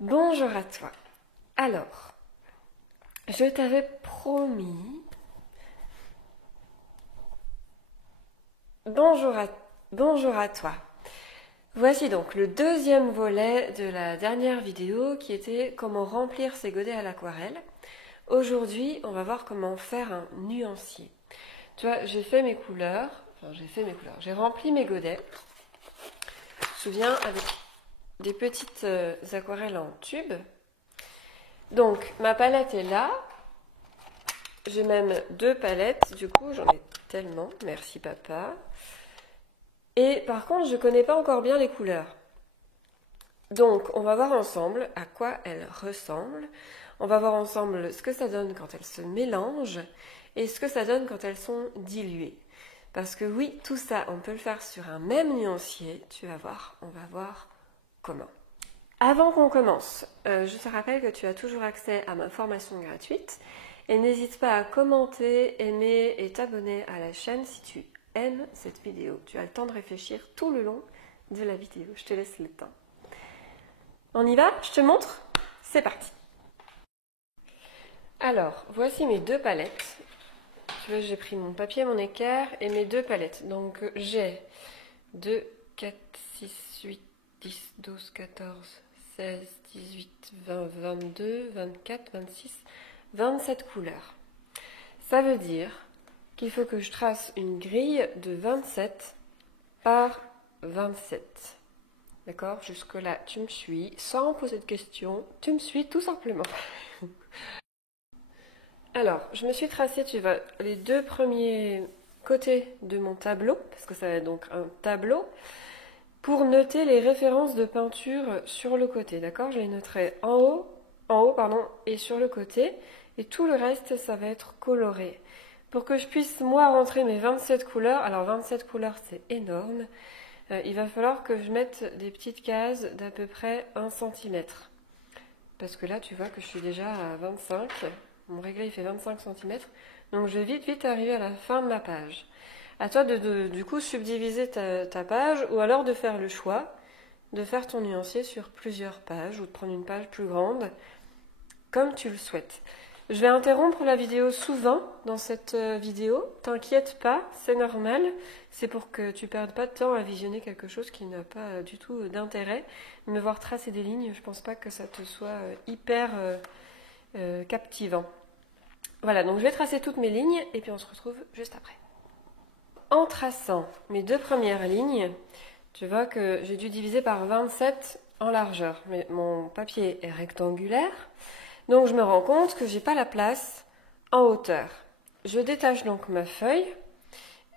Bonjour à toi. Alors, je t'avais promis... Bonjour à toi. Voici donc le deuxième volet de la dernière vidéo qui était comment remplir ses godets à l'aquarelle. Aujourd'hui, on va voir comment faire un nuancier. Tu vois, j'ai rempli mes godets. Je me souviens avec des petites aquarelles en tube. Donc, ma palette est là. J'ai même 2 palettes, du coup, j'en ai tellement. Merci papa. Et par contre, je ne connais pas encore bien les couleurs. Donc, on va voir ensemble à quoi elles ressemblent. On va voir ensemble ce que ça donne quand elles se mélangent et ce que ça donne quand elles sont diluées. Parce que oui, tout ça, on peut le faire sur un même nuancier. Tu vas voir, on va voir comment. Avant qu'on commence, je te rappelle que tu as toujours accès à ma formation gratuite. Et n'hésite pas à commenter, aimer et t'abonner à la chaîne si tu aimes cette vidéo. Tu as le temps de réfléchir tout le long de la vidéo. Je te laisse le temps. On y va? Je te montre? C'est parti. Alors, voici mes 2 palettes. Tu vois, j'ai pris mon papier, mon équerre et mes 2 palettes. Donc, j'ai 2, 4, 6, 8, 10, 12, 14, 16, 18, 20, 22, 24, 26, 27 couleurs. Ça veut dire qu'il faut que je trace une grille de 27 par 27. D'accord? Jusque-là, tu me suis, sans poser de questions, tu me suis tout simplement. Alors, je me suis tracé, tu vois, les 2 premiers côtés de mon tableau, parce que ça va être donc un tableau, pour noter les références de peinture sur le côté, d'accord? Je les noterai en haut, et sur le côté, et tout le reste, ça va être coloré. Pour que je puisse, moi, rentrer mes 27 couleurs, alors 27 couleurs, c'est énorme, il va falloir que je mette des petites cases d'à peu près 1 cm. Parce que là, tu vois que je suis déjà à 25, mon réglé, il fait 25 cm, donc je vais vite arriver à la fin de ma page. À toi du coup subdiviser ta page ou alors de faire le choix de faire ton nuancier sur plusieurs pages ou de prendre une page plus grande comme tu le souhaites. Je vais interrompre la vidéo souvent dans cette vidéo, t'inquiète pas, c'est normal, c'est pour que tu perdes pas de temps à visionner quelque chose qui n'a pas du tout d'intérêt. Me voir tracer des lignes, je pense pas que ça te soit hyper captivant. Voilà, donc je vais tracer toutes mes lignes et puis on se retrouve juste après. En traçant mes 2 premières lignes, tu vois que j'ai dû diviser par 27 en largeur. Mais mon papier est rectangulaire, donc je me rends compte que j'ai pas la place en hauteur. Je détache donc ma feuille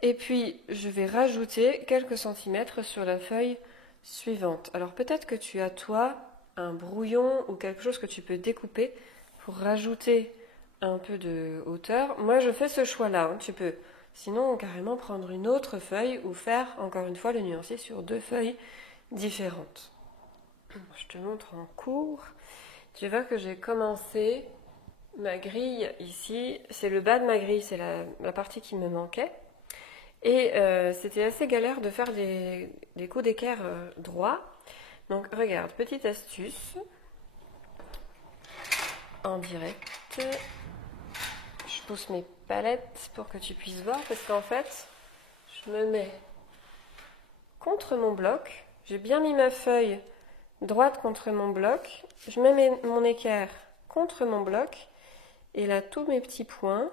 et puis je vais rajouter quelques centimètres sur la feuille suivante. Alors peut-être que tu as toi un brouillon ou quelque chose que tu peux découper pour rajouter un peu de hauteur. Moi je fais ce choix-là, hein. Tu peux sinon carrément prendre une autre feuille ou faire encore une fois le nuancier sur 2 feuilles différentes. Je te montre en cours. Tu vois que j'ai commencé ma grille ici. C'est le bas de ma grille, c'est la partie qui me manquait. Et c'était assez galère de faire des coups d'équerre droits. Donc regarde, petite astuce. En direct. Je pousse mes palettes pour que tu puisses voir parce qu'en fait, je me mets contre mon bloc. J'ai bien mis ma feuille droite contre mon bloc. Je mets mon équerre contre mon bloc. Et là, tous mes petits points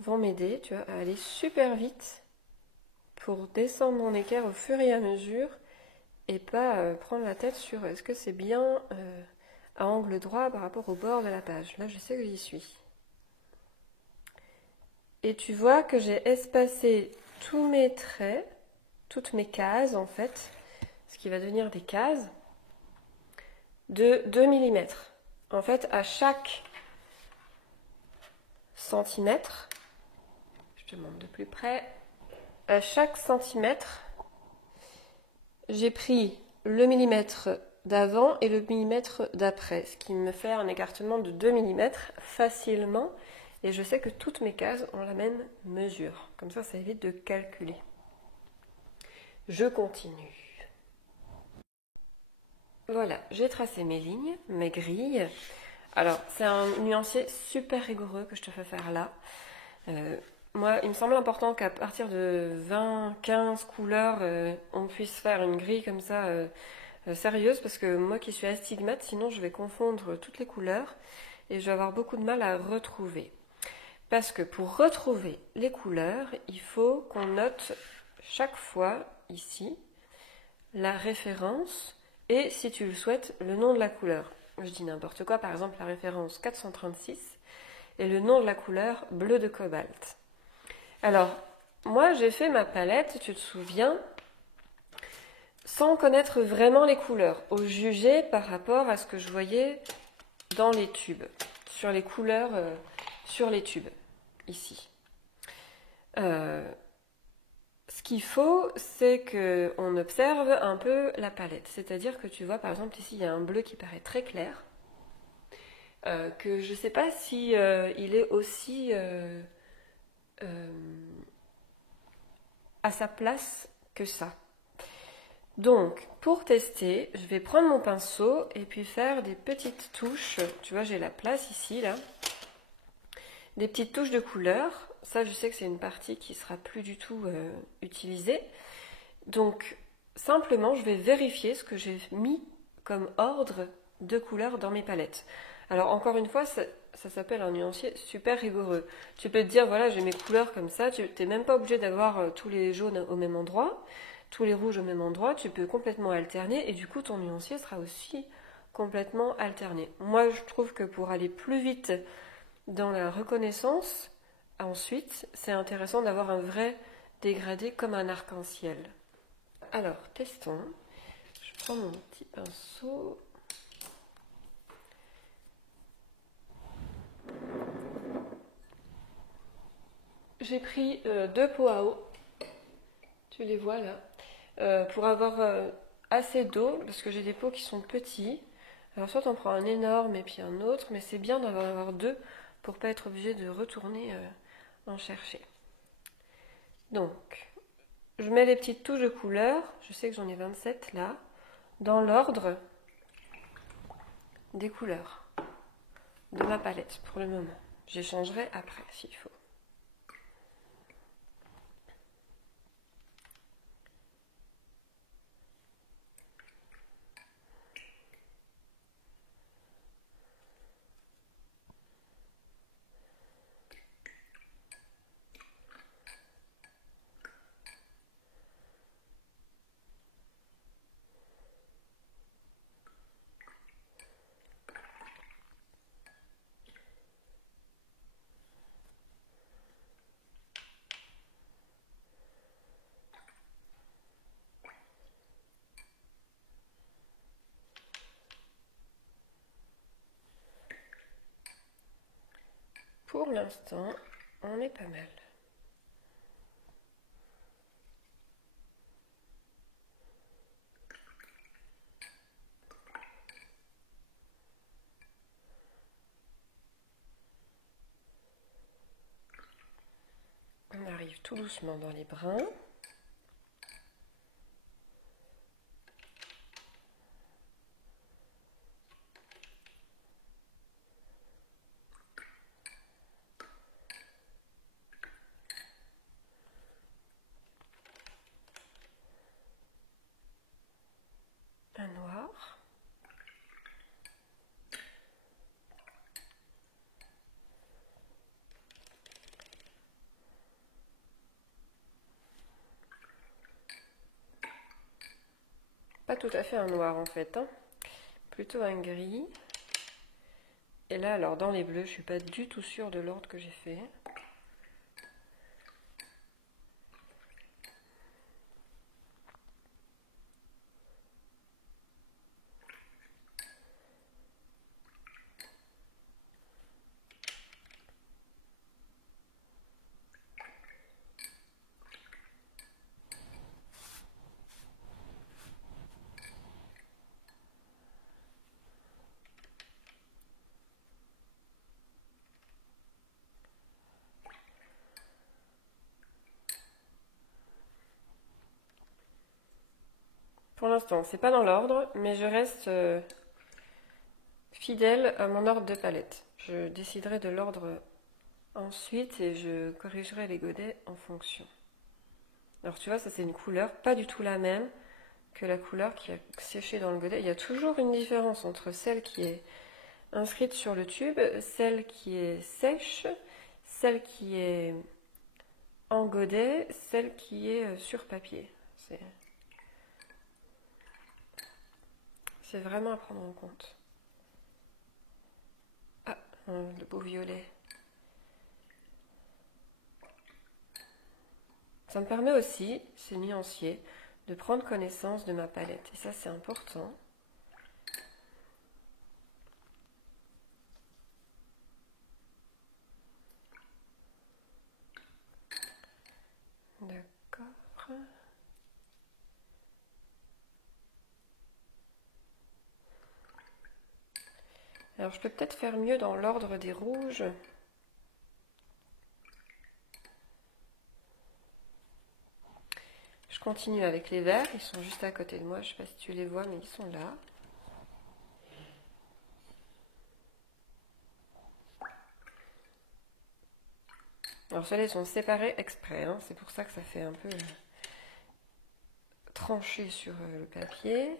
vont m'aider, tu vois, à aller super vite pour descendre mon équerre au fur et à mesure et pas prendre la tête sur est-ce que c'est bien à angle droit par rapport au bord de la page. Là, je sais que j'y suis. Et tu vois que j'ai espacé tous mes traits, toutes mes cases en fait, ce qui va devenir des cases, de 2 mm. En fait, à chaque centimètre, je te montre de plus près, à chaque centimètre, j'ai pris le millimètre d'avant et le millimètre d'après, ce qui me fait un écartement de 2 mm facilement. Et je sais que toutes mes cases ont la même mesure. Comme ça, ça évite de calculer. Je continue. Voilà, j'ai tracé mes lignes, mes grilles. Alors, c'est un nuancier super rigoureux que je te fais faire là. Euh, Moi, il me semble important qu'à partir de 20, 15 couleurs, on puisse faire une grille comme ça sérieuse, parce que moi qui suis astigmate, sinon je vais confondre toutes les couleurs et je vais avoir beaucoup de mal à retrouver. Parce que pour retrouver les couleurs, il faut qu'on note chaque fois ici la référence et, si tu le souhaites, le nom de la couleur. Je dis n'importe quoi, par exemple la référence 436 et le nom de la couleur bleu de cobalt. Alors, moi j'ai fait ma palette, tu te souviens, sans connaître vraiment les couleurs, au jugé par rapport à ce que je voyais dans les tubes, sur les couleurs sur les tubes, ici. Ce qu'il faut, c'est qu'on observe un peu la palette. C'est-à-dire que tu vois, par exemple, ici, il y a un bleu qui paraît très clair, que je ne sais pas si il est aussi à sa place que ça. Donc, pour tester, je vais prendre mon pinceau et puis faire des petites touches. Tu vois, j'ai la place ici, là. Des petites touches de couleur. Ça, je sais que c'est une partie qui sera plus du tout utilisée. Donc, simplement, je vais vérifier ce que j'ai mis comme ordre de couleurs dans mes palettes. Alors, encore une fois, ça s'appelle un nuancier super rigoureux. Tu peux te dire, voilà, j'ai mes couleurs comme ça. Tu n'es même pas obligé d'avoir tous les jaunes au même endroit, tous les rouges au même endroit. Tu peux complètement alterner et du coup, ton nuancier sera aussi complètement alterné. Moi, je trouve que pour aller plus vite dans la reconnaissance, ensuite, c'est intéressant d'avoir un vrai dégradé comme un arc-en-ciel. Alors, testons. Je prends mon petit pinceau. J'ai pris deux pots à eau. Tu les vois là. Pour avoir assez d'eau, parce que j'ai des pots qui sont petits. Alors, soit on prend un énorme et puis un autre, mais c'est bien d'en avoir deux pour pas être obligé de retourner en chercher. Donc, je mets les petites touches de couleur. Je sais que j'en ai 27 là. Dans l'ordre des couleurs de ma palette pour le moment. J'échangerai après s'il faut. Pour l'instant, on est pas mal. On arrive tout doucement dans les brins. Un noir. Pas tout à fait un noir en fait, hein. Plutôt un gris. Et là, alors dans les bleus, je suis pas du tout sûre de l'ordre que j'ai fait. Pour l'instant, c'est pas dans l'ordre, mais je reste fidèle à mon ordre de palette. Je déciderai de l'ordre ensuite et je corrigerai les godets en fonction. Alors tu vois, ça c'est une couleur pas du tout la même que la couleur qui a séché dans le godet. Il y a toujours une différence entre celle qui est inscrite sur le tube, celle qui est sèche, celle qui est en godet, celle qui est sur papier. C'est vraiment à prendre en compte. Ah, le beau violet. Ça me permet aussi, c'est nuancier, de prendre connaissance de ma palette. Et ça, c'est important. D'accord. Alors, je peux peut-être faire mieux dans l'ordre des rouges. Je continue avec les verts. Ils sont juste à côté de moi. Je ne sais pas si tu les vois, mais ils sont là. Alors, ceux-là, ils sont séparés exprès. Hein. C'est pour ça que ça fait un peu tranché sur le papier.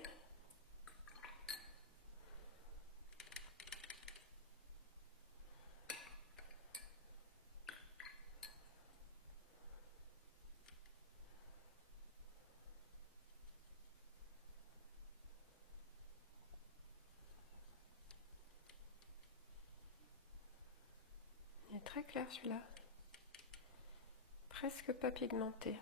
Il est très clair celui-là. Presque pas pigmenté.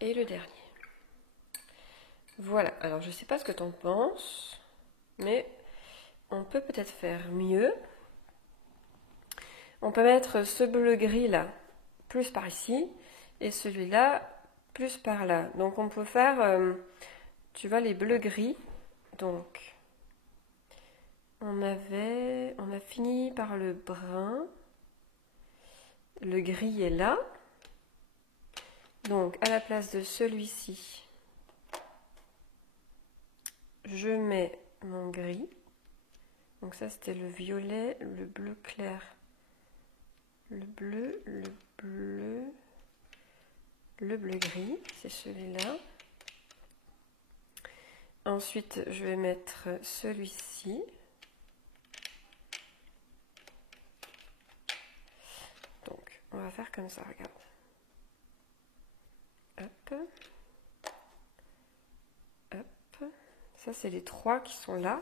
Et le dernier. Voilà, alors je ne sais pas ce que tu en penses, mais on peut peut-être faire mieux. On peut mettre ce bleu-gris là, plus par ici, et celui-là, plus par là. Donc on peut faire, tu vois, les bleus-gris. Donc, on a fini par le brun. Le gris est là. Donc, à la place de celui-ci, je mets mon gris. Donc ça, c'était le violet, le bleu clair, le bleu gris, c'est celui-là. Ensuite, je vais mettre celui-ci. Donc, on va faire comme ça, regarde. Hop. Hop. Ça, c'est les trois qui sont là.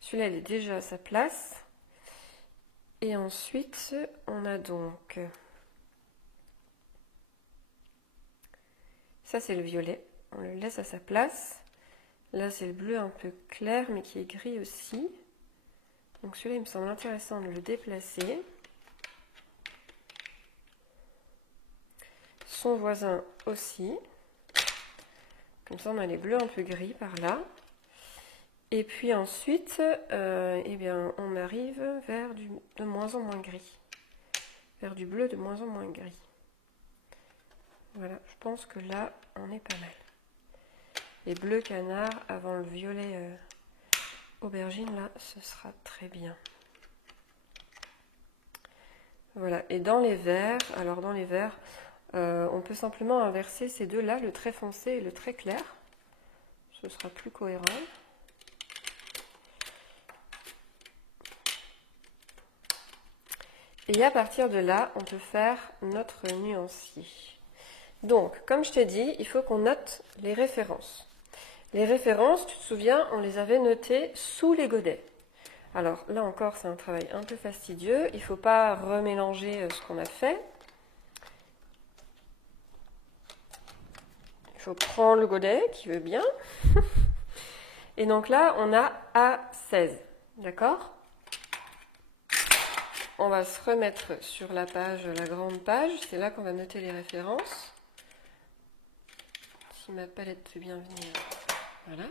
Celui-là, il est déjà à sa place. Et ensuite, on a donc... Ça, c'est le violet. On le laisse à sa place. Là, c'est le bleu un peu clair, mais qui est gris aussi. Donc celui-là, il me semble intéressant de le déplacer. Son voisin aussi. Comme ça, on a les bleus un peu gris par là. Et puis ensuite, eh bien, on arrive vers de moins en moins gris. Vers du bleu de moins en moins gris. Voilà, je pense que là, on est pas mal. Les bleus canards avant le violet aubergine, là, ce sera très bien. Voilà, et dans les verts, alors dans les verts, on peut simplement inverser ces deux-là, le très foncé et le très clair. Ce sera plus cohérent. Et à partir de là, on peut faire notre nuancier. Donc, comme je t'ai dit, il faut qu'on note les références. Les références, tu te souviens, on les avait notées sous les godets. Alors là encore, c'est un travail un peu fastidieux. Il ne faut pas remélanger ce qu'on a fait. Il faut prendre le godet qui veut bien. Et donc là, on a A16. D'accord ? On va se remettre sur la page, la grande page. C'est là qu'on va noter les références. Si ma palette peut bien venir. Voilà.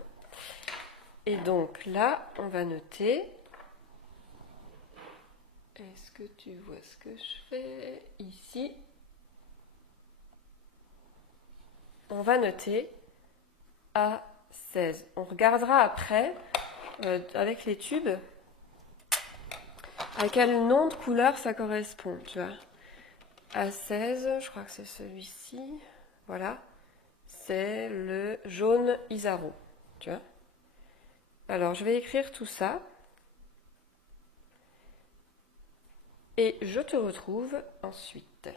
Et donc là, on va noter Est-ce que tu vois ce que je fais ici? On va noter A16. On regardera après, avec les tubes, à quel nom de couleur ça correspond, tu vois. A16, je crois que c'est celui-ci. Voilà. C'est le jaune Isaro, tu vois. Alors, je vais écrire tout ça. Et je te retrouve ensuite.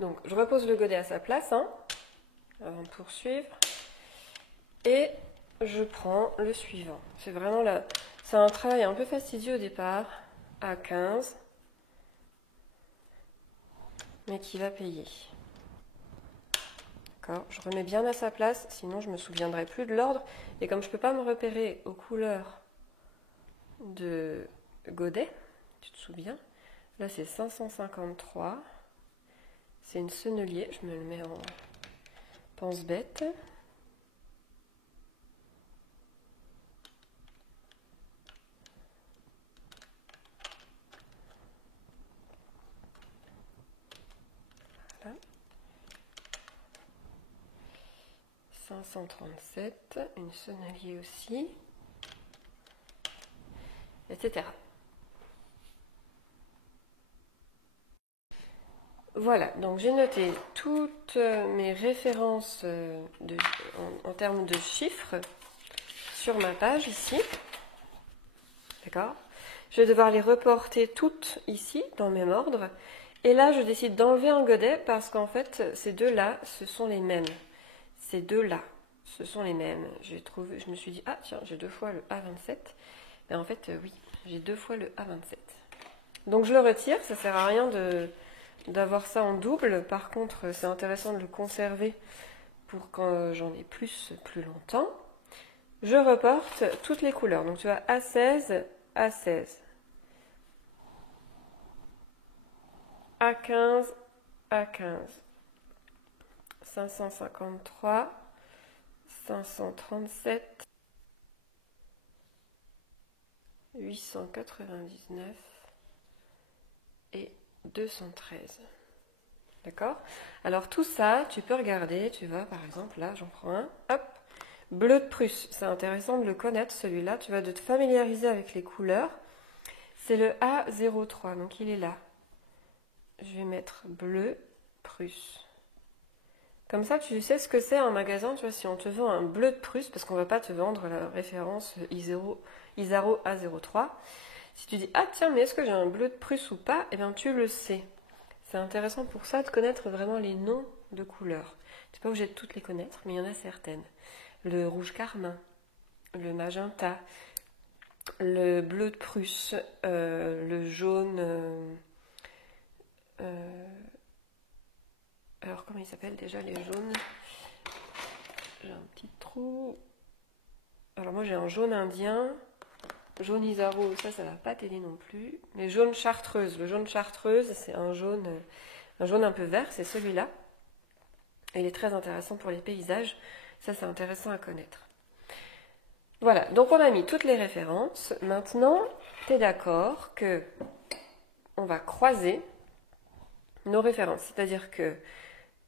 Donc, je repose le godet à sa place, hein, avant de poursuivre. Et je prends le suivant. C'est vraiment là. C'est un travail un peu fastidieux au départ, à 15, mais qui va payer. D'accord, je remets bien à sa place, sinon je ne me souviendrai plus de l'ordre. Et comme je ne peux pas me repérer aux couleurs de godet, tu te souviens, là c'est 553. C'est une sennelier, je me le mets en pense-bête. Voilà. 537, une sennelier aussi, etc. Voilà, donc j'ai noté toutes mes références en termes de chiffres sur ma page ici. D'accord? Je vais devoir les reporter toutes ici, dans le même ordre. Et là, je décide d'enlever un godet parce qu'en fait, ces deux-là, ce sont les mêmes. Ces deux-là, ce sont les mêmes. Je me suis dit, ah tiens, j'ai deux fois le A27. Mais en fait, oui, j'ai deux fois le A27. Donc je le retire, ça sert à rien d'avoir ça en double. Par contre, c'est intéressant de le conserver pour quand j'en ai plus longtemps. Je reporte toutes les couleurs. Donc tu vois, A16, A16. A15, A15. 553, 537, 899 et 213. D'accord? Alors tout ça, tu peux regarder, tu vois, par exemple, là, j'en prends un, hop, bleu de Prusse. C'est intéressant de le connaître, celui-là. Tu vas de te familiariser avec les couleurs. C'est le A03, donc il est là. Je vais mettre bleu Prusse. Comme ça, tu sais ce que c'est un magasin, tu vois, si on te vend un bleu de Prusse, parce qu'on ne va pas te vendre la référence Isaro A03. Si tu dis, ah tiens, mais est-ce que j'ai un bleu de Prusse ou pas? Eh bien, tu le sais. C'est intéressant pour ça de connaître vraiment les noms de couleurs. Tu n'es pas obligé de toutes les connaître, mais il y en a certaines. Le rouge carmin, le magenta, le bleu de Prusse, le jaune... alors, comment ils s'appellent déjà les jaunes? J'ai un petit trou. Alors moi j'ai un jaune indien, jaune Isaro, ça va pas t'aider non plus. Mais jaune chartreuse, le jaune chartreuse c'est un jaune un peu vert, c'est celui-là. Il est très intéressant pour les paysages, ça c'est intéressant à connaître. Voilà, donc on a mis toutes les références. Maintenant, tu es d'accord que on va croiser nos références, c'est-à-dire que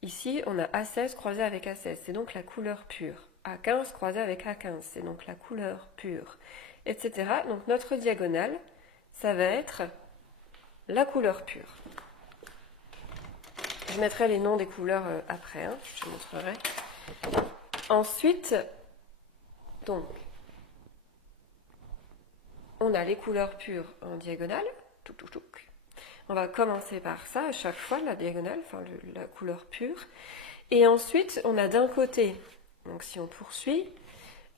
ici on a A16 croisé avec A16, c'est donc la couleur pure. A15 croisé avec A15, c'est donc la couleur pure, etc. Donc notre diagonale, ça va être la couleur pure. Je mettrai les noms des couleurs après, hein, je montrerai. Ensuite, donc, on a les couleurs pures en diagonale. On va commencer par ça à chaque fois, la diagonale, enfin la couleur pure. Et ensuite, on a d'un côté, donc si on poursuit,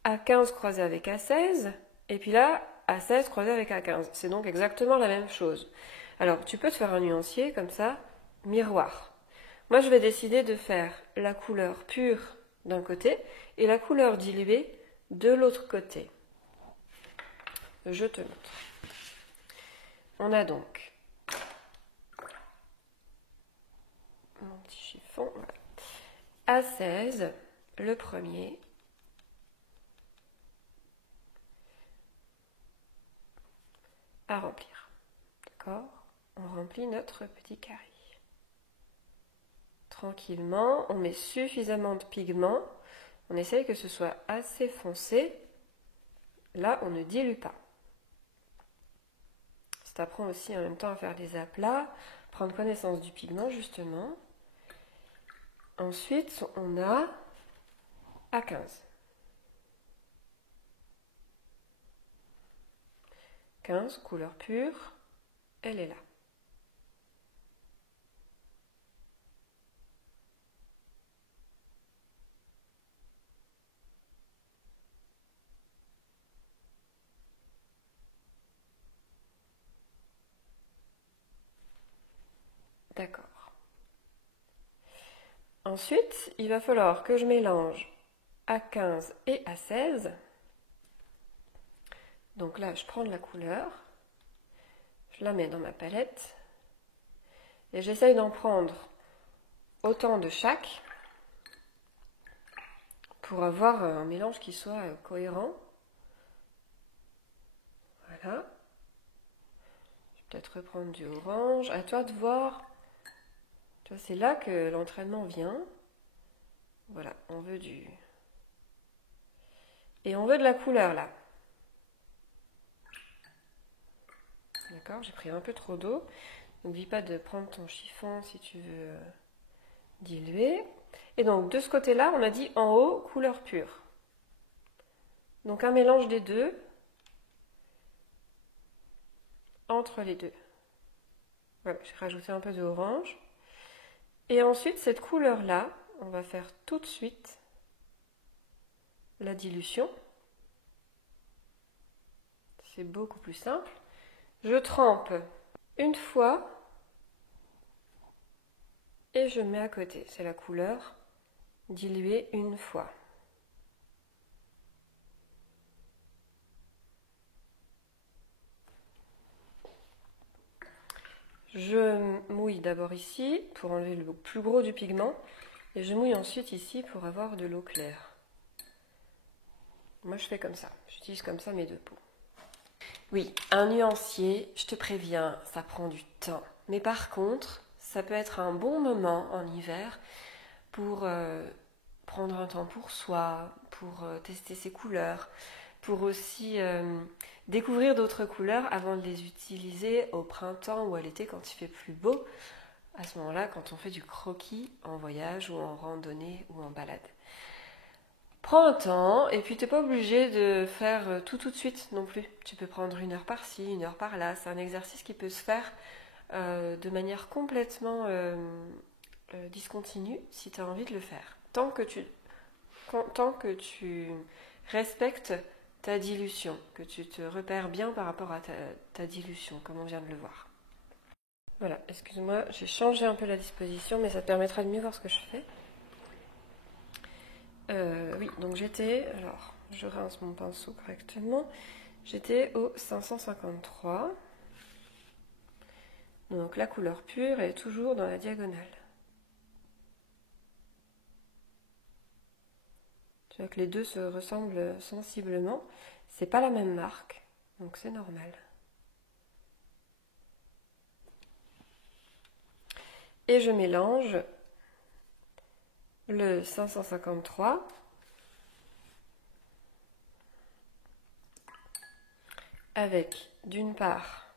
A15 croisé avec A16, et puis là, A16 croisé avec A15. C'est donc exactement la même chose. Alors, tu peux te faire un nuancier comme ça, miroir. Moi, je vais décider de faire la couleur pure d'un côté et la couleur diluée de l'autre côté. Je te montre. On a donc mon petit chiffon. Voilà. A16, le premier. à remplir. D'accord? On remplit notre petit carré. Tranquillement, on met suffisamment de pigment. On essaye que ce soit assez foncé. Là, on ne dilue pas. Ça apprend aussi en même temps à faire des aplats, prendre connaissance du pigment justement. Ensuite, on a A15. 15, couleur pure, elle est là. D'accord. Ensuite, il va falloir que je mélange A15 et A16. Donc là, je prends de la couleur, je la mets dans ma palette et j'essaye d'en prendre autant de chaque pour avoir un mélange qui soit cohérent. Voilà. Je vais peut-être reprendre du orange. À toi de voir. Tu vois, c'est là que l'entraînement vient. Voilà, on veut du... Et on veut de la couleur là. D'accord, j'ai pris un peu trop d'eau. N'oublie pas de prendre ton chiffon si tu veux diluer. Et donc de ce côté-là, on a dit en haut, couleur pure. Donc un mélange des deux entre les deux. Voilà, j'ai rajouté un peu d'orange. Et ensuite, cette couleur-là, on va faire tout de suite la dilution. C'est beaucoup plus simple. Je trempe une fois et je mets à côté. C'est la couleur diluée une fois. Je mouille d'abord ici pour enlever le plus gros du pigment et je mouille ensuite ici pour avoir de l'eau claire. Moi je fais comme ça, j'utilise comme ça mes deux pots. Oui, un nuancier, je te préviens, ça prend du temps. Mais par contre, ça peut être un bon moment en hiver pour prendre un temps pour soi, pour tester ses couleurs, pour aussi découvrir d'autres couleurs avant de les utiliser au printemps ou à l'été quand il fait plus beau. À ce moment-là, quand on fait du croquis en voyage ou en randonnée ou en balade. Prends un temps et puis t'es pas obligé de faire tout de suite non plus. Tu peux prendre une heure par-ci, une heure par-là. C'est un exercice qui peut se faire de manière complètement discontinue si tu as envie de le faire. Tant que tu respectes ta dilution, que tu te repères bien par rapport à ta dilution, comme on vient de le voir. Voilà, excuse-moi, j'ai changé un peu la disposition, mais ça te permettra de mieux voir ce que je fais. Oui, donc alors je rince mon pinceau correctement, j'étais au 553. Donc la couleur pure est toujours dans la diagonale. Tu vois que les deux se ressemblent sensiblement. C'est pas la même marque, donc c'est normal. Et je mélange le 553 avec d'une part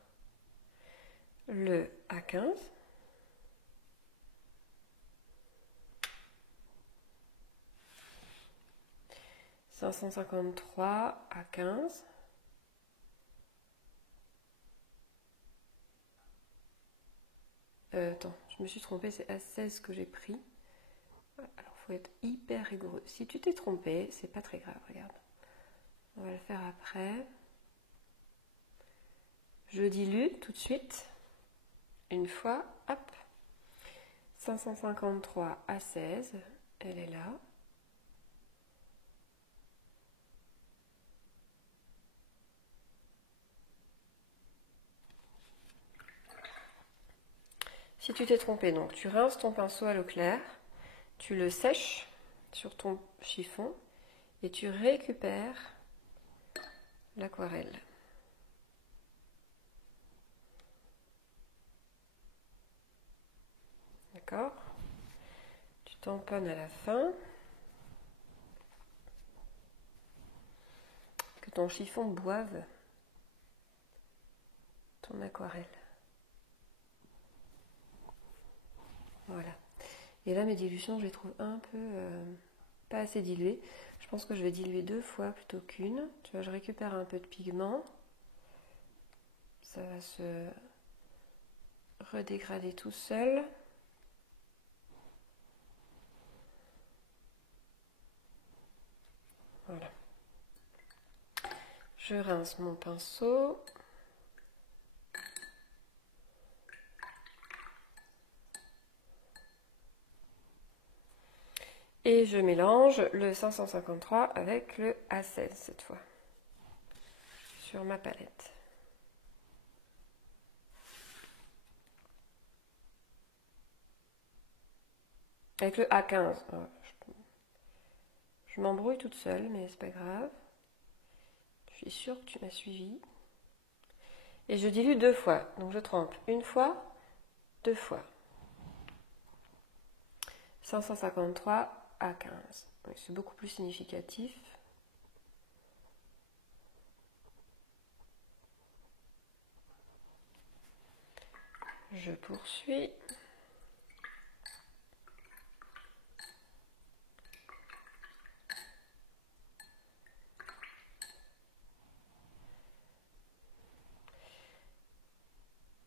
le A15 553 A15 attends, je me suis trompée, c'est A16 que j'ai pris. Alors, il faut être hyper rigoureux. Si tu t'es trompé, c'est pas très grave, regarde. On va le faire après. Je dilue tout de suite. Une fois, hop. 553 A16, elle est là. Si tu t'es trompé, donc tu rinces ton pinceau à l'eau claire, tu le sèches sur ton chiffon et tu récupères l'aquarelle. d'accord? Tu tamponnes à la fin. Que ton chiffon boive ton aquarelle. Voilà. Et là, mes dilutions, je les trouve un peu pas assez diluées. Je pense que je vais diluer 2 fois plutôt qu'une. Tu vois, je récupère un peu de pigment. Ça va se redégrader tout seul. Voilà. Je rince mon pinceau. Et je mélange le 553 avec le A16 cette fois, sur ma palette. Avec le A15. Je m'embrouille toute seule, mais c'est pas grave. Je suis sûre que tu m'as suivi. Et je dilue 2 fois. Donc je trempe 1 fois, 2 fois. 553 A15. C'est beaucoup plus significatif. Je poursuis.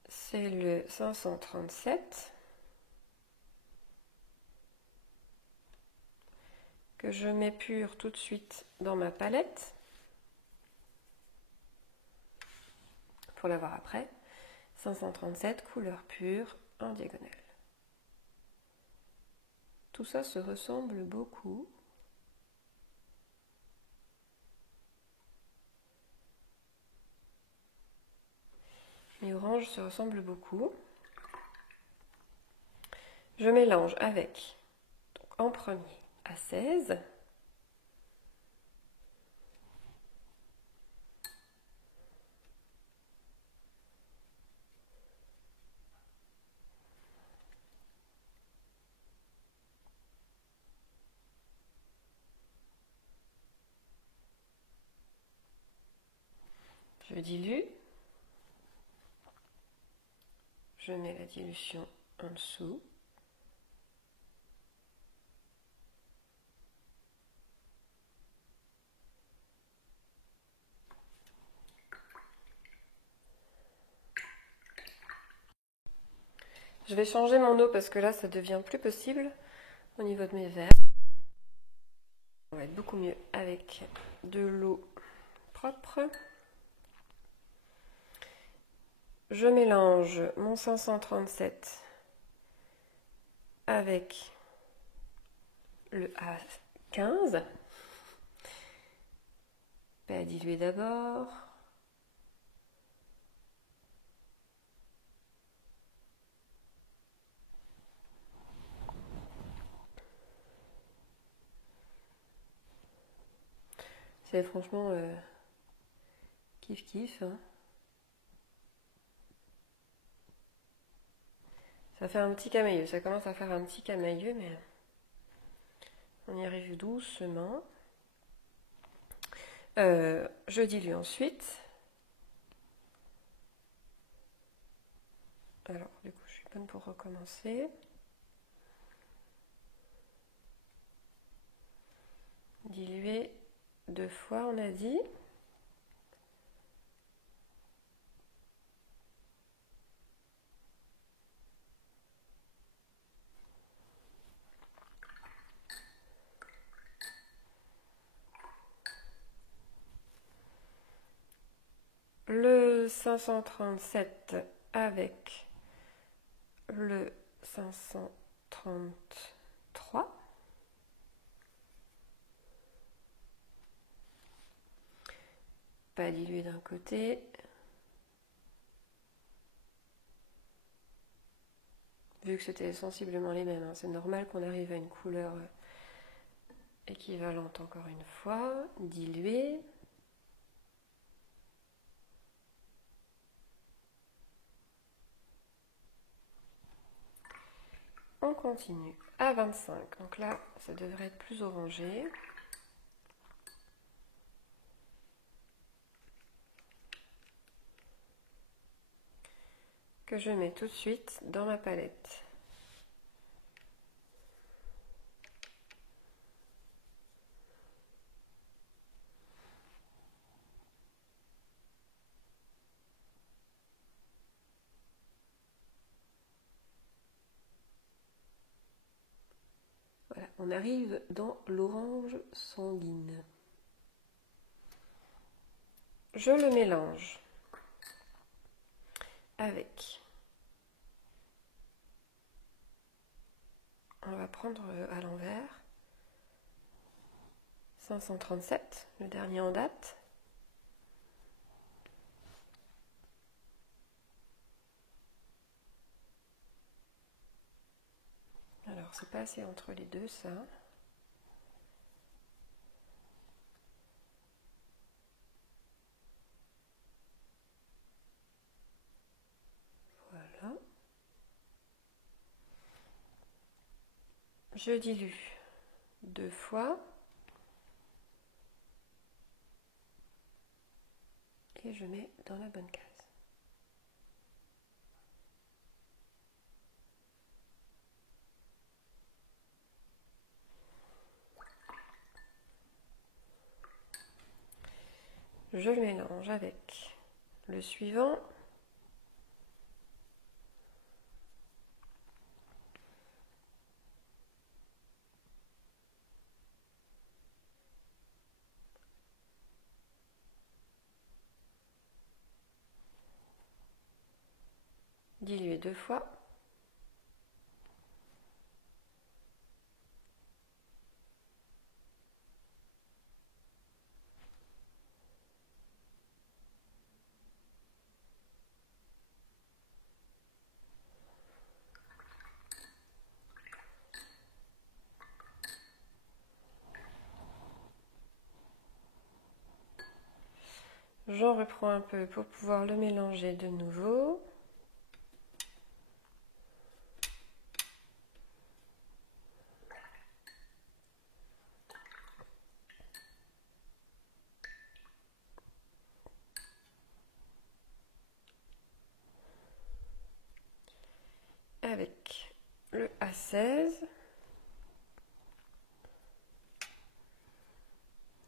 C'est le 537 que je m'épure tout de suite dans ma palette pour l'avoir après. 537, couleur pure, en diagonale. Tout ça se ressemble beaucoup. Les oranges se ressemblent beaucoup. Je mélange avec, donc en premier, A16. Je dilue. Je mets la dilution en dessous. Je vais changer mon eau parce que là, ça devient plus possible au niveau de mes verres. On va être beaucoup mieux avec de l'eau propre. Je mélange mon 537 avec le A15. Pas diluer d'abord. C'est franchement kiff kiff. Hein. Ça fait un petit camailleux. Ça commence à faire un petit camailleux, mais on y arrive doucement. Je dilue ensuite. Alors, du coup, je suis bonne pour recommencer. Diluer 2 fois, on a dit. Le 537 avec le 533. Pas dilué d'un côté. Vu que c'était sensiblement les mêmes, hein, c'est normal qu'on arrive à une couleur équivalente encore une fois. Dilué. On continue à 25. Donc là, ça devrait être plus orangé. Que je mets tout de suite dans ma palette. Voilà, on arrive dans l'orange sanguine. Je le mélange avec, on va prendre à l'envers, 537, le dernier en date. Alors c'est passé entre les deux ça. Voilà. Je dilue 2 fois. Et je mets dans la bonne case. Je le mélange avec le suivant. Diluer 2 fois. J'en reprends un peu pour pouvoir le mélanger de nouveau. Avec le A16.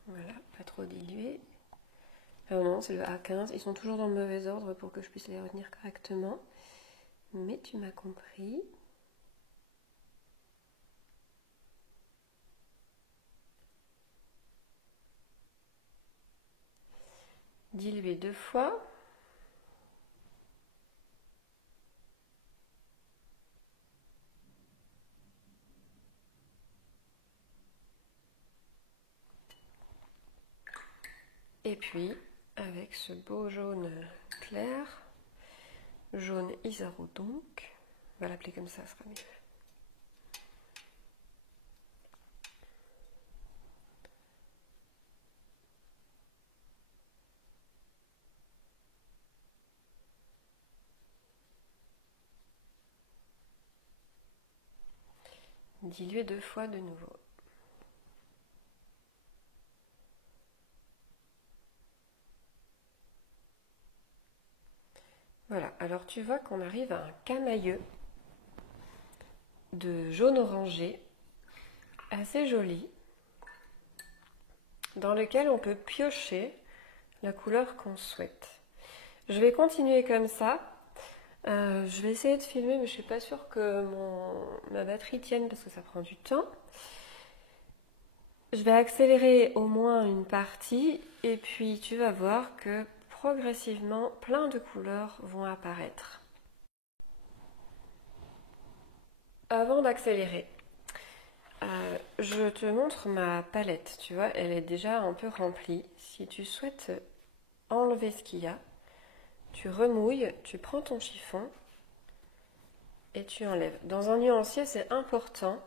Voilà, pas trop dilué. Ah non, c'est le A15. Ils sont toujours dans le mauvais ordre pour que je puisse les retenir correctement. Mais tu m'as compris. Diluer 2 fois. Et puis, avec ce beau jaune clair, jaune Isaro donc, on va l'appeler comme ça sera mieux. Diluer 2 fois de nouveau. Voilà, alors tu vois qu'on arrive à un camailleux de jaune orangé, assez joli, dans lequel on peut piocher la couleur qu'on souhaite. Je vais continuer comme ça. Je vais essayer de filmer, mais je ne suis pas sûre que ma batterie tienne parce que ça prend du temps. Je vais accélérer au moins une partie et puis tu vas voir que progressivement plein de couleurs vont apparaître. Avant d'accélérer, je te montre ma palette, tu vois, elle est déjà un peu remplie. Si tu souhaites enlever ce qu'il y a, tu remouilles, tu prends ton chiffon et tu enlèves. Dans un nuancier, c'est important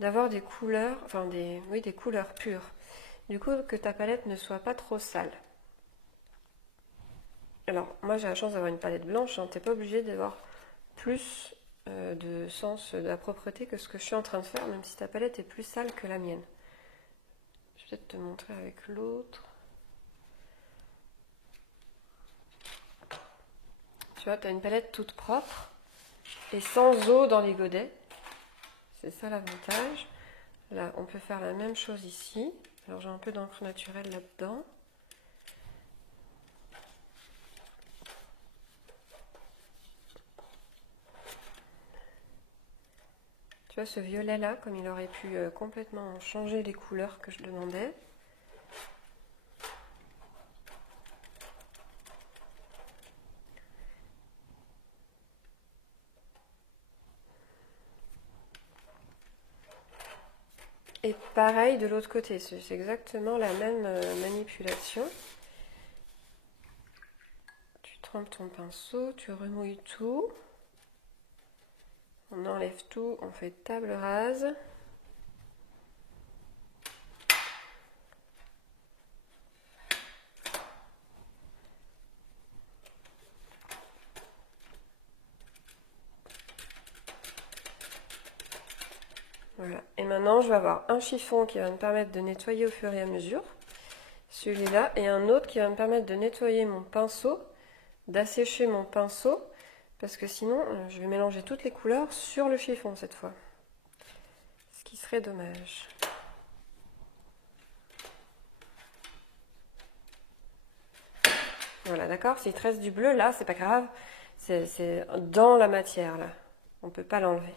d'avoir des couleurs, enfin des couleurs pures. Du coup, que ta palette ne soit pas trop sale. Alors, moi j'ai la chance d'avoir une palette blanche, hein, t'es pas obligé d'avoir plus de sens de la propreté que ce que je suis en train de faire, même si ta palette est plus sale que la mienne. Je vais peut-être te montrer avec l'autre. Tu vois, tu as une palette toute propre et sans eau dans les godets. C'est ça l'avantage. Là, on peut faire la même chose ici. Alors, j'ai un peu d'encre naturelle là-dedans. Tu vois, ce violet-là, comme il aurait pu complètement changer les couleurs que je demandais. Et pareil de l'autre côté, c'est exactement la même manipulation. Tu trempes ton pinceau, tu remouilles tout. On enlève tout, on fait table rase. Voilà. Et maintenant, je vais avoir un chiffon qui va me permettre de nettoyer au fur et à mesure. Celui-là, et un autre qui va me permettre de nettoyer mon pinceau, d'assécher mon pinceau, parce que sinon, je vais mélanger toutes les couleurs sur le chiffon cette fois. Ce qui serait dommage. Voilà, d'accord? S'il te reste du bleu, là, c'est pas grave. C'est dans la matière, là. On peut pas l'enlever.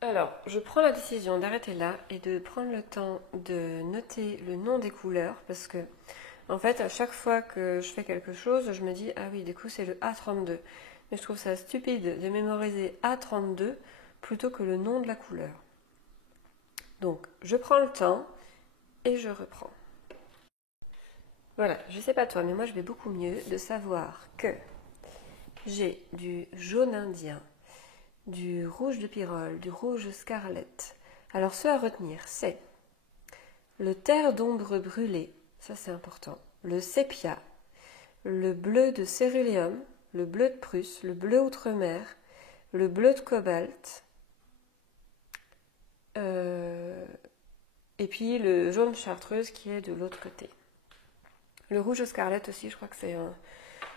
Alors, je prends la décision d'arrêter là et de prendre le temps de noter le nom des couleurs parce que, en fait, à chaque fois que je fais quelque chose, je me dis, ah oui, du coup, c'est le A32. Mais je trouve ça stupide de mémoriser A32 plutôt que le nom de la couleur. Donc, je prends le temps et je reprends. Voilà, je sais pas toi, mais moi je vais beaucoup mieux de savoir que j'ai du jaune indien, du rouge de pyrrole, du rouge scarlett. Alors ce à retenir, c'est le terre d'ombre brûlé, ça c'est important, le sépia, le bleu de céruléum, le bleu de Prusse, le bleu outre-mer, le bleu de cobalt, euh, et puis le jaune chartreuse qui est de l'autre côté. Le rouge scarlett aussi, je crois que c'est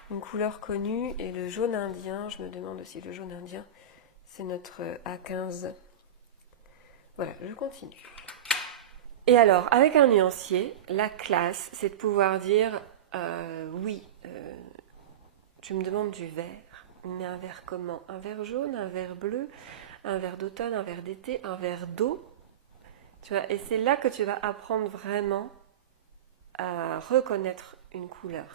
une couleur connue. Et le jaune indien, je me demande si le jaune indien, c'est notre A15. Voilà, je continue. Et alors, avec un nuancier, la classe, c'est de pouvoir dire oui, tu me demandes du vert, mais un vert comment? Un vert jaune, un vert bleu, un vert d'automne, un vert d'été, un vert d'eau. Tu vois, et c'est là que tu vas apprendre vraiment à reconnaître une couleur.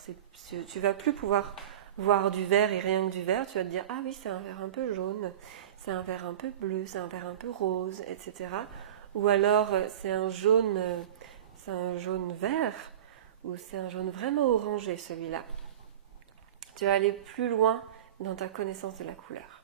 Tu vas plus pouvoir voir du vert et rien que du vert. Tu vas te dire, ah oui, c'est un vert un peu jaune, c'est un vert un peu bleu, c'est un vert un peu rose, etc. Ou alors c'est un jaune vert, ou c'est un jaune vraiment orangé celui-là. Tu vas aller plus loin dans ta connaissance de la couleur.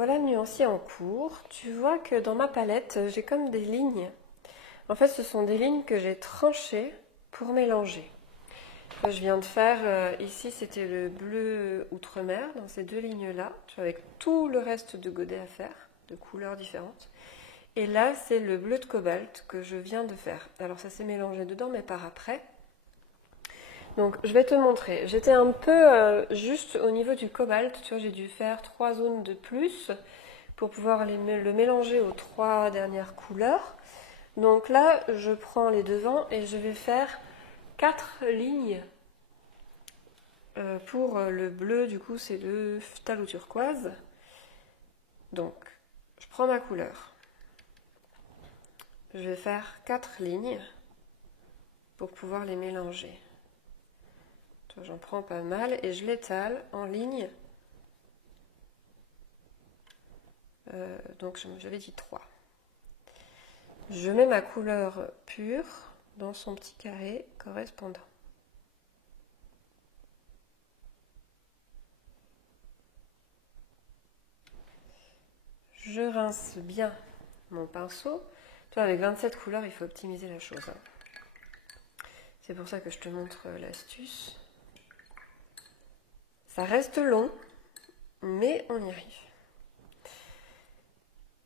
voilà le nuancier en cours. Tu vois que dans ma palette, j'ai comme des lignes. En fait, ce sont des lignes que j'ai tranchées pour mélanger. Je viens de faire, ici c'était le bleu outre-mer, dans ces deux lignes-là, avec tout le reste de godet à faire, de couleurs différentes. Et là, c'est le bleu de cobalt que je viens de faire. Alors ça s'est mélangé dedans, mais par après. Donc je vais te montrer. J'étais un peu juste au niveau du cobalt, tu vois, j'ai dû faire 3 zones de plus pour pouvoir le mélanger aux 3 dernières couleurs. Donc là, je prends les devants et je vais faire 4 lignes pour le bleu, du coup c'est le phthalo turquoise. Donc, je prends ma couleur. Je vais faire 4 lignes pour pouvoir les mélanger. J'en prends pas mal et je l'étale en ligne. Donc j'avais dit 3. Je mets ma couleur pure dans son petit carré correspondant. Je rince bien mon pinceau. Toi, avec 27 couleurs, il faut optimiser la chose. C'est pour ça que je te montre l'astuce. Ça reste long, mais on y arrive.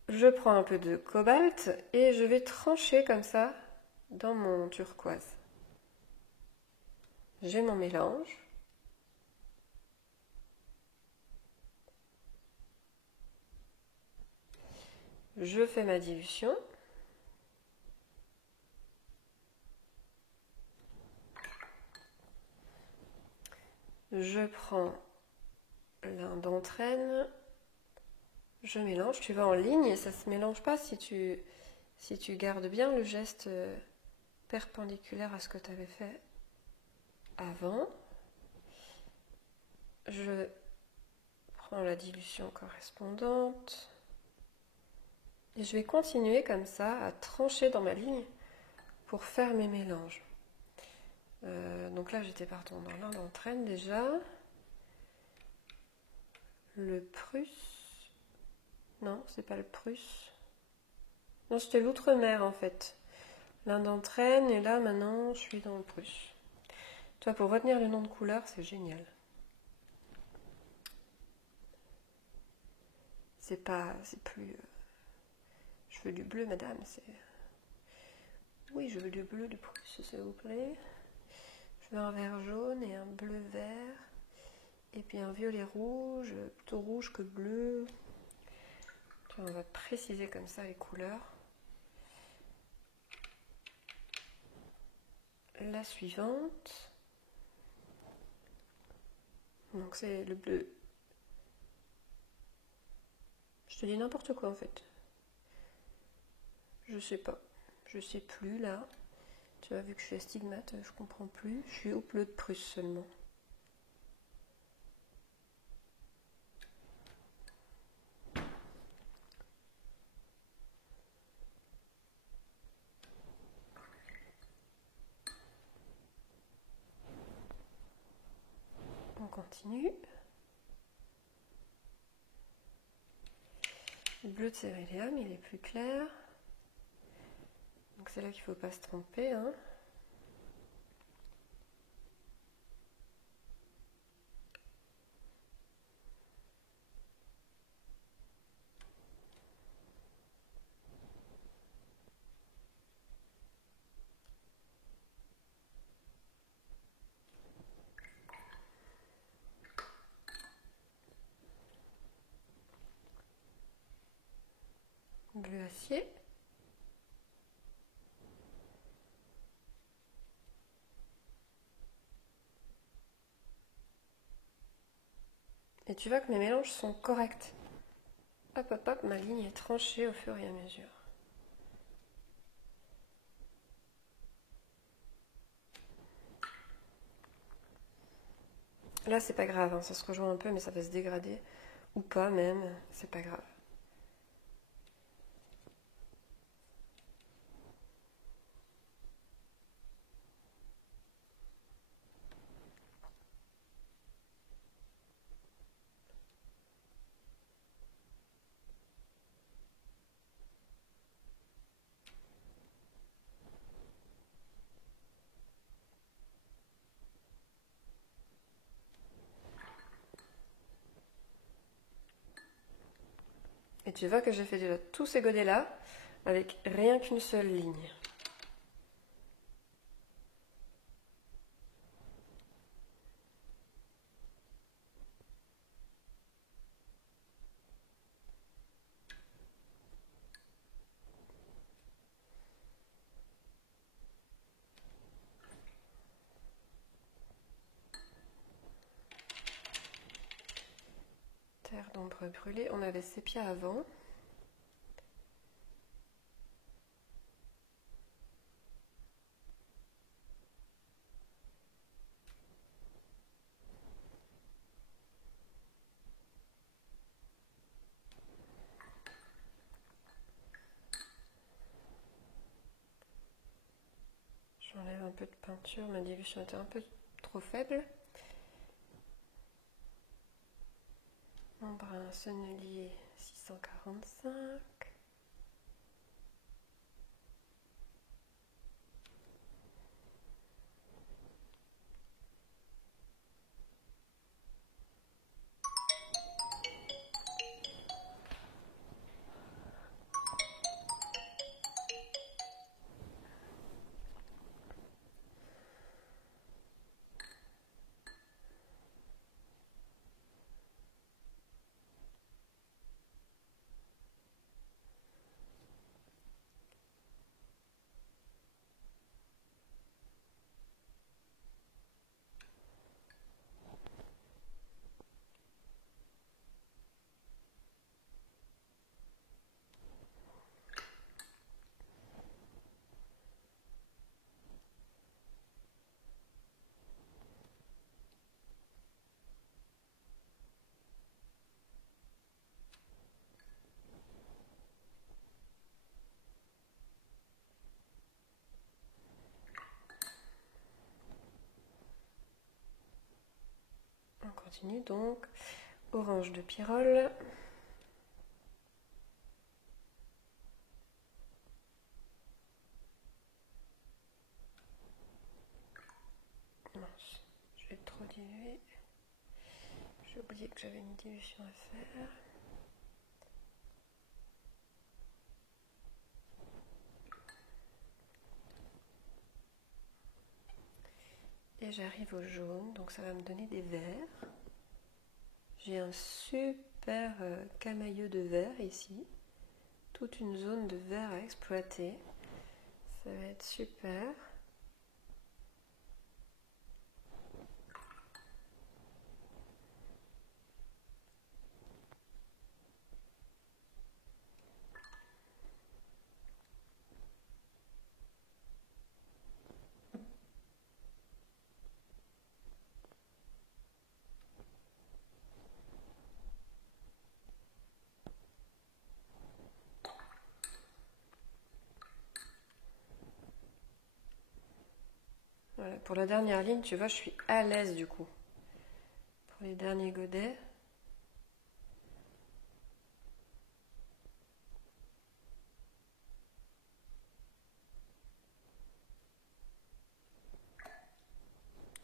Je prends un peu de cobalt et je vais trancher comme ça dans mon turquoise. J'ai mon mélange. Je fais ma dilution. Je prends l'un d'entraîne. Je mélange. Tu vas en ligne et ça ne se mélange pas si tu gardes bien le geste perpendiculaire à ce que tu avais fait avant. Je prends la dilution correspondante. Et je vais continuer comme ça à trancher dans ma ligne pour faire mes mélanges. Donc là j'étais partant dans l'un d'entraîne déjà. Le Prusse. Non, c'est pas le Prusse. Non, c'était l'outre-mer en fait. L'un d'entraîne et là maintenant je suis dans le Prusse. Tu vois, pour retenir le nom de couleur, c'est génial. C'est plus. Je veux du bleu, madame. Oui, je veux du bleu de Prusse, s'il vous plaît. Je veux un vert jaune et un bleu vert. Et puis un violet rouge, plutôt rouge que bleu. On va préciser comme ça les couleurs. La suivante. Donc c'est le bleu. Je te dis n'importe quoi en fait. Je sais pas. Je sais plus là. Tu vois, vu que je suis astigmate, je comprends plus. Je suis au bleu de Prusse seulement. On continue. Le bleu de cérélium, il est plus clair. Donc c'est là qu'il ne faut pas se tromper. Hein. Bleu acier. Et tu vois que mes mélanges sont corrects. Hop, hop, hop, ma ligne est tranchée au fur et à mesure. Là, c'est pas grave, hein, ça se rejoint un peu, mais ça va se dégrader. Ou pas même, c'est pas grave. tu vois que j'ai fait déjà tous ces godets-là avec rien qu'une seule ligne. Terre d'ombre brûlée, on avait sépia avant. J'enlève un peu de peinture, ma dilution était un peu trop faible. Mon brun sennelier 645. On continue donc. Orange de pyrrole. Mince, je vais trop diluer. J'ai oublié que j'avais une dilution à faire. Et j'arrive au jaune, donc ça va me donner des verts. J'ai un super camailleux de vert ici. Toute une zone de vert à exploiter. Ça va être super. Voilà, pour la dernière ligne, tu vois, je suis à l'aise du coup. Pour les derniers godets.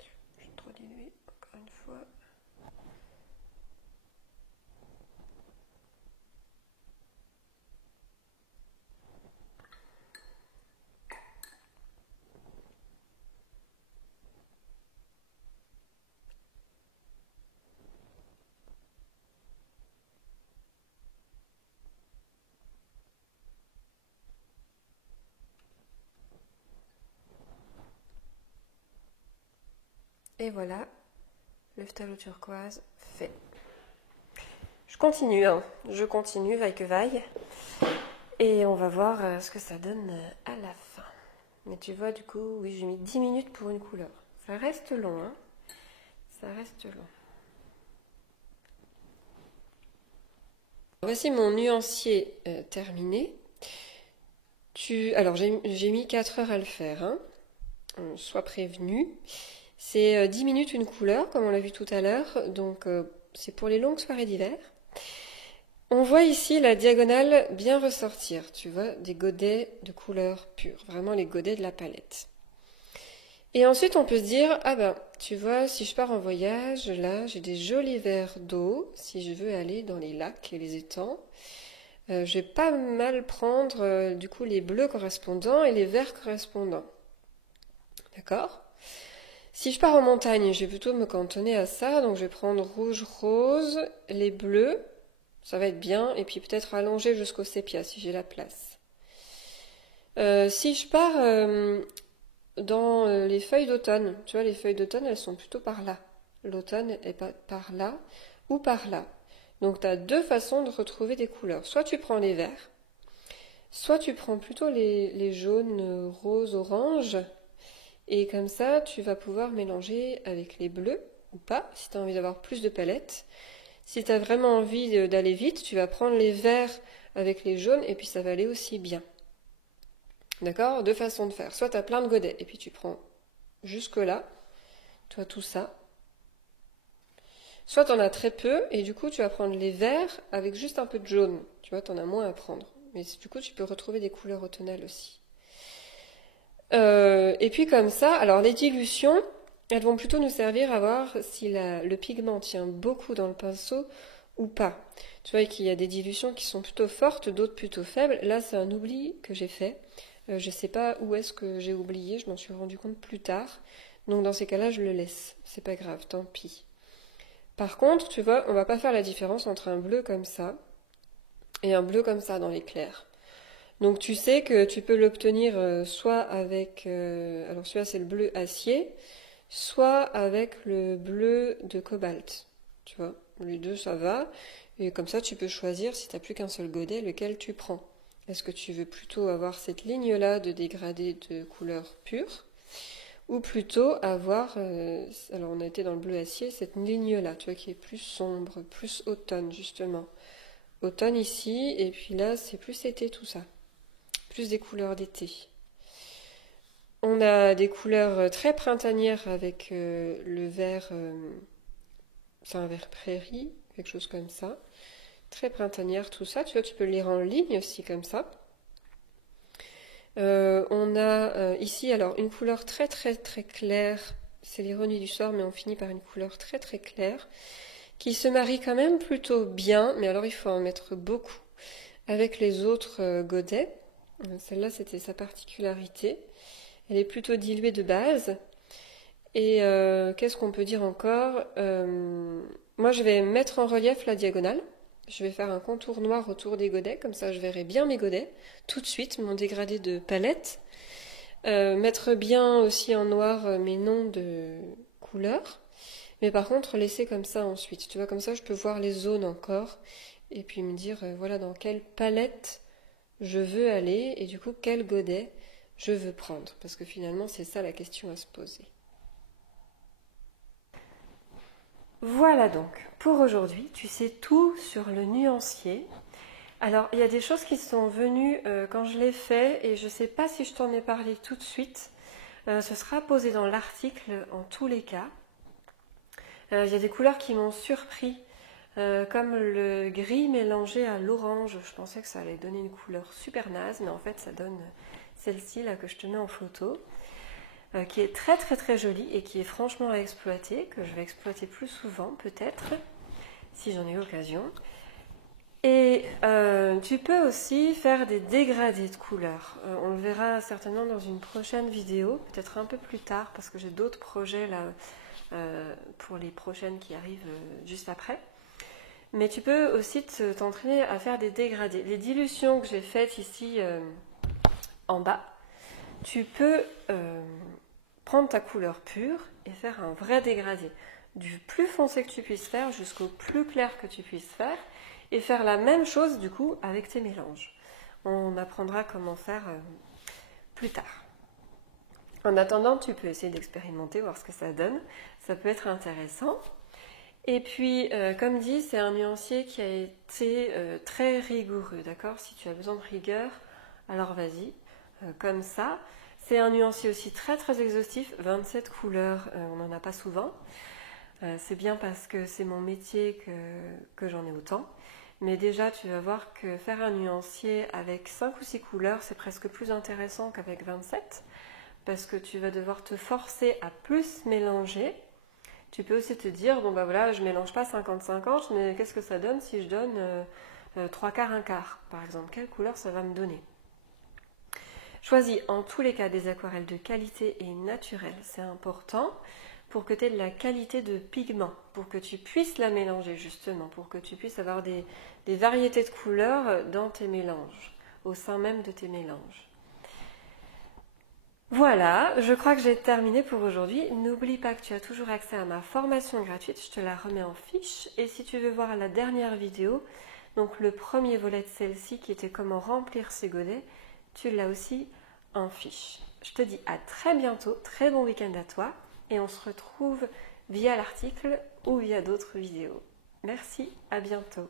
Je suis trop diluée, encore une fois. Et voilà, le phthalo turquoise fait. Je continue, hein. Je continue, vaille que vaille. Et on va voir ce que ça donne à la fin. Mais tu vois, du coup, oui, j'ai mis 10 minutes pour une couleur. Ça reste long, hein. Ça reste long. Voici mon nuancier terminé. Alors, j'ai mis 4 heures à le faire, hein. Sois prévenu. C'est 10 minutes une couleur, comme on l'a vu tout à l'heure. Donc, c'est pour les longues soirées d'hiver. On voit ici la diagonale bien ressortir, tu vois, des godets de couleur pure, vraiment les godets de la palette. Et ensuite, on peut se dire, ah ben, tu vois, si je pars en voyage, là, j'ai des jolis verres d'eau, si je veux aller dans les lacs et les étangs. Je vais pas mal prendre du coup les bleus correspondants et les verts correspondants. D'accord? Si je pars en montagne, je vais plutôt me cantonner à ça. Donc je vais prendre rouge, rose, les bleus. Ça va être bien. Et puis peut-être allonger jusqu'au sépia si j'ai la place. Si je pars dans les feuilles d'automne, tu vois, les feuilles d'automne, elles sont plutôt par là. L'automne est pas par là ou par là. Donc tu as deux façons de retrouver des couleurs. Soit tu prends les verts, soit tu prends plutôt les jaunes, roses, oranges. Et comme ça, tu vas pouvoir mélanger avec les bleus ou pas, si tu as envie d'avoir plus de palettes. Si tu as vraiment envie d'aller vite, tu vas prendre les verts avec les jaunes et puis ça va aller aussi bien. D'accord? Deux façons de faire. Soit tu as plein de godets et puis tu prends jusque-là, toi tout ça. Soit tu en as très peu et du coup tu vas prendre les verts avec juste un peu de jaune. Tu vois, tu en as moins à prendre. Mais du coup tu peux retrouver des couleurs automnales aussi. Et puis comme ça, alors les dilutions, elles vont plutôt nous servir à voir si le pigment tient beaucoup dans le pinceau ou pas. Tu vois qu'il y a des dilutions qui sont plutôt fortes, d'autres plutôt faibles. Là, c'est un oubli que j'ai fait. Je ne sais pas où est-ce que j'ai oublié, je m'en suis rendu compte plus tard. Donc dans ces cas-là, je le laisse. C'est pas grave, tant pis. Par contre, tu vois, on va pas faire la différence entre un bleu comme ça et un bleu comme ça dans les clairs. Donc tu sais que tu peux l'obtenir soit avec, alors celui-là c'est le bleu acier, soit avec le bleu de cobalt. Tu vois, les deux ça va. Et comme ça tu peux choisir si tu n'as plus qu'un seul godet lequel tu prends. Est-ce que tu veux plutôt avoir cette ligne-là de dégradé de couleur pure ou plutôt avoir, alors on a été dans le bleu acier, cette ligne-là, tu vois, qui est plus sombre, plus automne justement. Automne ici, et puis là c'est plus été tout ça. Plus des couleurs d'été. On a des couleurs très printanières avec le vert, c'est un vert prairie, quelque chose comme ça. Très printanière, tout ça. Tu vois, tu peux le lire en ligne aussi comme ça. On a ici alors une couleur très très très claire. C'est l'ironie du sort, mais on finit par une couleur très très claire qui se marie quand même plutôt bien. Mais alors il faut en mettre beaucoup avec les autres godets. Celle-là, c'était sa particularité. Elle est plutôt diluée de base. Et qu'est-ce qu'on peut dire encore? Moi, je vais mettre en relief la diagonale. Je vais faire un contour noir autour des godets, comme ça je verrai bien mes godets tout de suite, mon dégradé de palette. Mettre bien aussi en noir mes noms de couleurs. Mais par contre, laisser comme ça ensuite. Tu vois, comme ça je peux voir les zones encore. Et puis me dire, voilà dans quelle palette je veux aller et du coup quel godet je veux prendre. Parce que finalement c'est ça la question à se poser. Voilà donc pour aujourd'hui, tu sais tout sur le nuancier. Alors il y a des choses qui sont venues quand je l'ai fait et je ne sais pas si je t'en ai parlé tout de suite. Ce sera posé dans l'article en tous les cas. Il y a des couleurs qui m'ont surpris. Comme le gris mélangé à l'orange, je pensais que ça allait donner une couleur super naze, mais en fait ça donne celle-ci là que je te mets en photo, qui est très très très jolie et qui est franchement à exploiter, que je vais exploiter plus souvent peut-être, si j'en ai l'occasion. Et tu peux aussi faire des dégradés de couleurs. On le verra certainement dans une prochaine vidéo, peut-être un peu plus tard, parce que j'ai d'autres projets là pour les prochaines qui arrivent juste après. Mais tu peux aussi t'entraîner à faire des dégradés. Les dilutions que j'ai faites ici en bas, tu peux prendre ta couleur pure et faire un vrai dégradé. Du plus foncé que tu puisses faire jusqu'au plus clair que tu puisses faire. Et faire la même chose du coup avec tes mélanges. On apprendra comment faire plus tard. En attendant, tu peux essayer d'expérimenter, voir ce que ça donne. Ça peut être intéressant. Et puis, comme dit, c'est un nuancier qui a été très rigoureux, d'accord? Si tu as besoin de rigueur, alors vas-y, comme ça. C'est un nuancier aussi très très exhaustif, 27 couleurs, on n'en a pas souvent. C'est bien parce que c'est mon métier que j'en ai autant. Mais déjà, tu vas voir que faire un nuancier avec 5 ou 6 couleurs, c'est presque plus intéressant qu'avec 27, parce que tu vas devoir te forcer à plus mélanger. Tu peux aussi te dire, bon bah voilà, je mélange pas 50-50, mais qu'est-ce que ça donne si je donne 3 quarts, un quart, par exemple. Quelle couleur ça va me donner? Choisis en tous les cas des aquarelles de qualité et naturelles. C'est important pour que tu aies de la qualité de pigment, pour que tu puisses la mélanger justement, pour que tu puisses avoir des variétés de couleurs dans tes mélanges, au sein même de tes mélanges. Voilà, je crois que j'ai terminé pour aujourd'hui. N'oublie pas que tu as toujours accès à ma formation gratuite, je te la remets en fiche. Et si tu veux voir la dernière vidéo, donc le premier volet de celle-ci qui était comment remplir ses godets, tu l'as aussi en fiche. Je te dis à très bientôt, très bon week-end à toi et on se retrouve via l'article ou via d'autres vidéos. Merci, à bientôt.